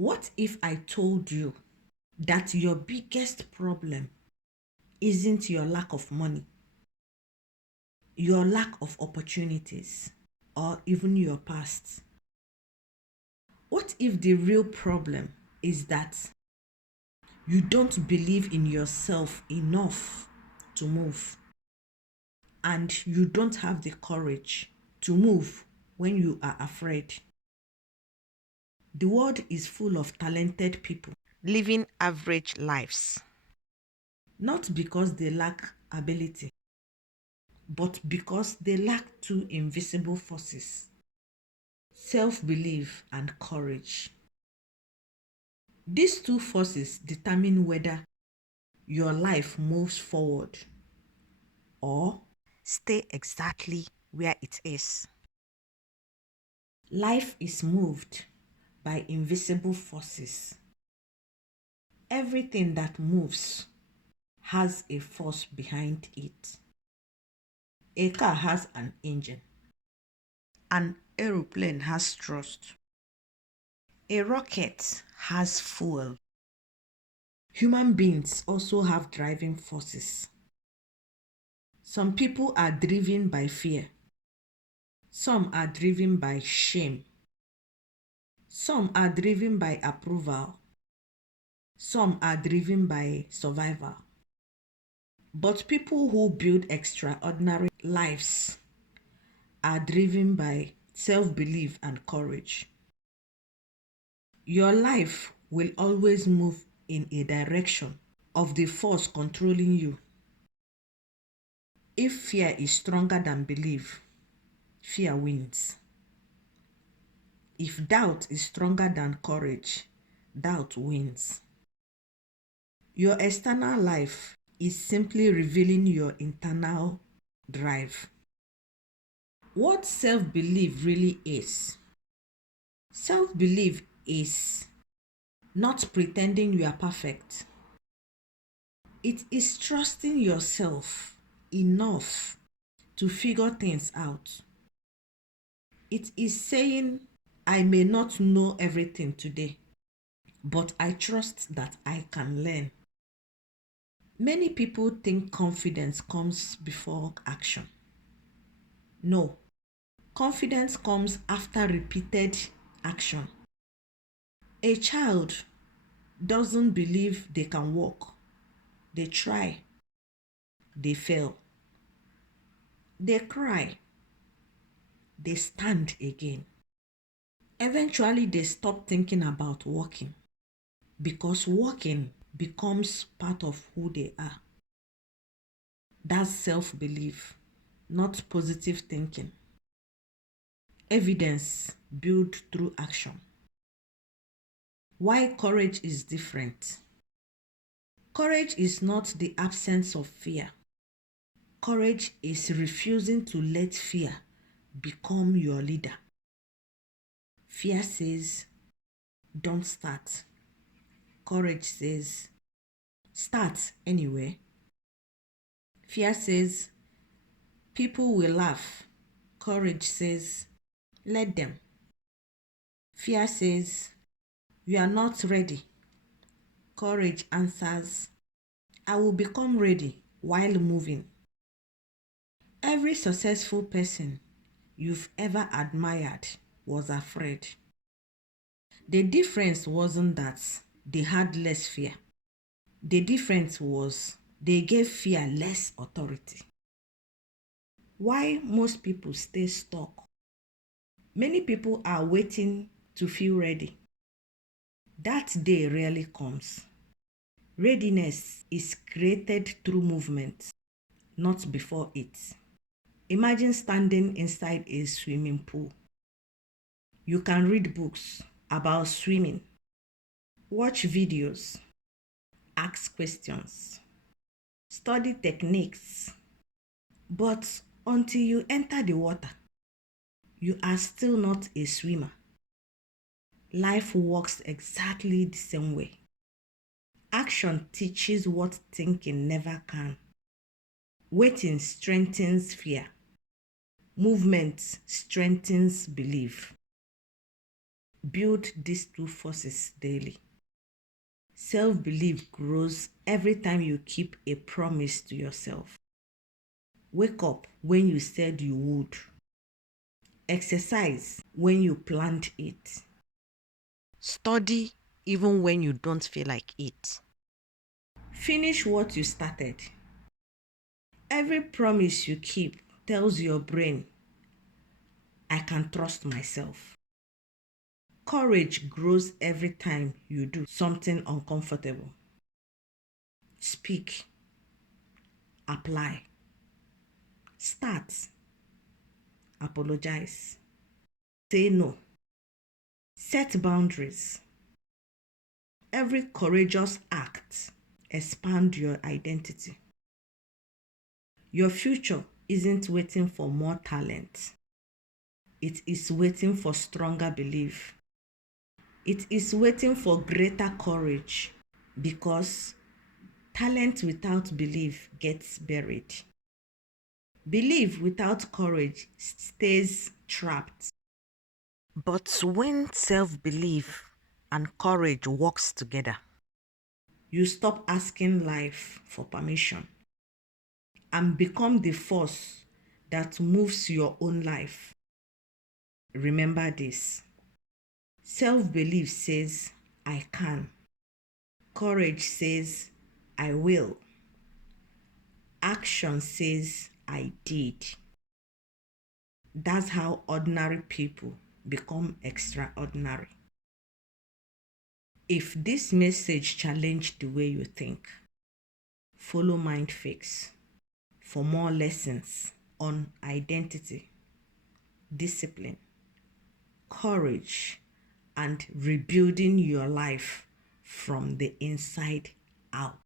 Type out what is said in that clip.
What if I told you that your biggest problem isn't your lack of money, your lack of opportunities, or even your past? What if the real problem is that you don't believe in yourself enough to move, and you don't have the courage to move when you are afraid? The world is full of talented people living average lives, not because they lack ability, but because they lack two invisible forces: self belief and courage. These two forces determine whether your life moves forward or stay exactly where it is. Life is moved by invisible forces. Everything that moves has a force behind it. A car has an engine. An aeroplane has thrust. A rocket has fuel. Human beings also have driving forces. Some people are driven by fear. Some are driven by shame. Some are driven by approval. Some are driven by survival. But people who build extraordinary lives are driven by self-belief and courage. Your life will always move in a direction of the force controlling you. If fear is stronger than belief, fear wins. If doubt is stronger than courage, doubt wins. Your external life is simply revealing your internal drive. What self-belief really is? Self-belief is not pretending you are perfect. It is trusting yourself enough to figure things out. It is saying, I may not know everything today, but I trust that I can learn. Many people think confidence comes before action. No, confidence comes after repeated action. A child doesn't believe they can walk. They try, they fail, they cry, they stand again. Eventually, they stop thinking about walking because walking becomes part of who they are. That's self-belief, not positive thinking. Evidence built through action. Why courage is different? Courage is not the absence of fear. Courage is refusing to let fear become your leader. Fear says, don't start. Courage says, start anyway. Fear says, people will laugh. Courage says, let them. Fear says, you are not ready. Courage answers, I will become ready while moving. Every successful person you've ever admired was afraid. The difference wasn't that they had less fear. The difference was they gave fear less authority. Why most people stay stuck? Many people are waiting to feel ready. That day rarely comes. Readiness is created through movement, not before it. Imagine standing inside a swimming pool. You can read books about swimming, watch videos, ask questions, study techniques, but until you enter the water, you are still not a swimmer. Life works exactly the same way. Action teaches what thinking never can. Waiting strengthens fear. Movement strengthens belief. Build these two forces daily. Self-belief grows every time you keep a promise to yourself. Wake up when you said you would. Exercise when you planned it. Study even when you don't feel like it. Finish what you started. Every promise you keep tells your brain, I can trust myself. Courage grows every time you do something uncomfortable. Speak. Apply. Start. Apologize. Say no. Set boundaries. Every courageous act expands your identity. Your future isn't waiting for more talent. It is waiting for stronger belief. It is waiting for greater courage because talent without belief gets buried. Belief without courage stays trapped. But when self-belief and courage works together, you stop asking life for permission and become the force that moves your own life. Remember this. Self-belief says, I can. Courage says, I will. Action says, I did. That's how ordinary people become extraordinary. If this message challenged the way you think, follow MindFix for more lessons on identity, discipline, courage, and rebuilding your life from the inside out.